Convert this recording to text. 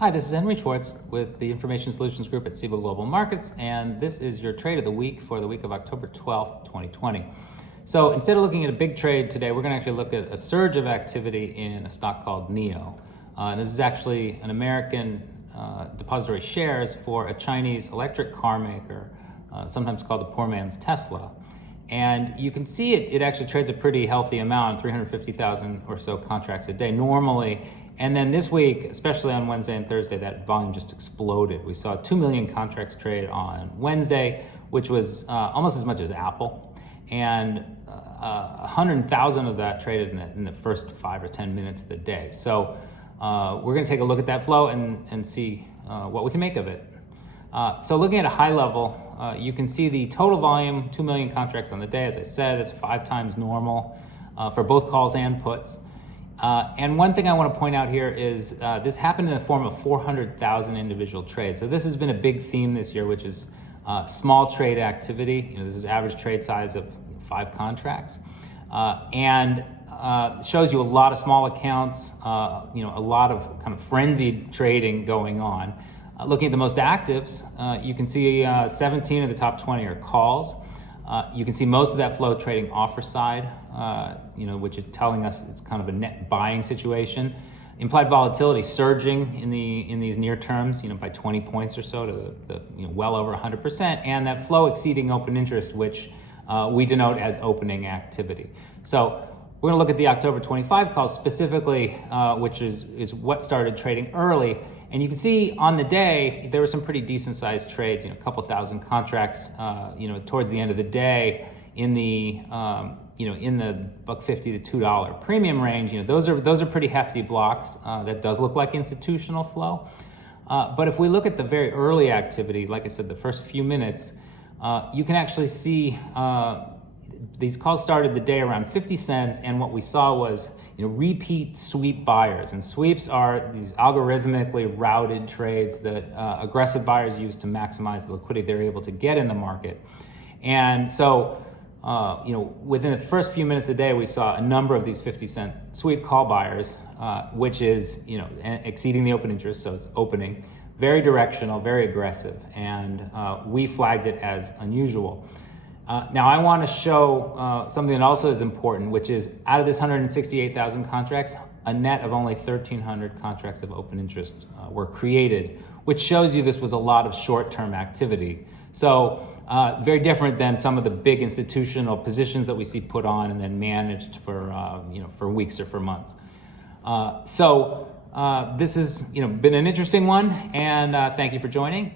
Hi, this is Henry Schwartz with the Information Solutions Group at Cboe Global Markets, and this is your trade of the week for the week of October 12th, 2020. So instead of looking at a big trade today, we're going to actually look at a surge of activity in a stock called NIO. And this is actually an American depository shares for a Chinese electric car maker, sometimes called the poor man's Tesla. And you can see it actually trades a pretty healthy amount, 350,000 or so contracts a day normally. And then this week, especially on Wednesday and Thursday, that volume just exploded. We saw 2 million contracts trade on Wednesday, which was almost as much as Apple. And 100,000 of that traded in the first 5 or 10 minutes of the day. So we're going to take a look at that flow and see what we can make of it. So looking at a high level, you can see the total volume, 2 million contracts on the day. As I said, it's 5 times normal for both calls and puts. And one thing I want to point out here is this happened in the form of 400,000 individual trades. So this has been a big theme this year, which is small trade activity. This is average trade size of 5 contracts. And shows you a lot of small accounts, a lot of kind of frenzied trading going on. Looking at the most actives, you can see 17 of the top 20 are calls. You can see most of that flow trading offer side, which is telling us it's kind of a net buying situation. Implied volatility surging in these near terms, by 20 points or so to the well over 100%, and that flow exceeding open interest, which we denote as opening activity. So we're going to look at the October 25 call specifically, which is what started trading early. And you can see on the day, there were some pretty decent sized trades, a couple thousand contracts, towards the end of the day in the, in the $1.50 to $2 premium range. Those are pretty hefty blocks. That does look like institutional flow. But if we look at the very early activity, like I said, the first few minutes, you can actually see these calls started the day around 50 cents. And what we saw was repeat sweep buyers, and sweeps are these algorithmically routed trades that aggressive buyers use to maximize the liquidity they're able to get in the market. And so, within the first few minutes of the day, we saw a number of these 50-cent sweep call buyers, which is exceeding the open interest, so it's opening, very directional, very aggressive, and we flagged it as unusual. Now I want to show something that also is important, which is out of this 168,000 contracts, a net of only 1,300 contracts of open interest were created, which shows you this was a lot of short-term activity. So very different than some of the big institutional positions that we see put on and then managed for weeks or for months. So this has been an interesting one, and thank you for joining.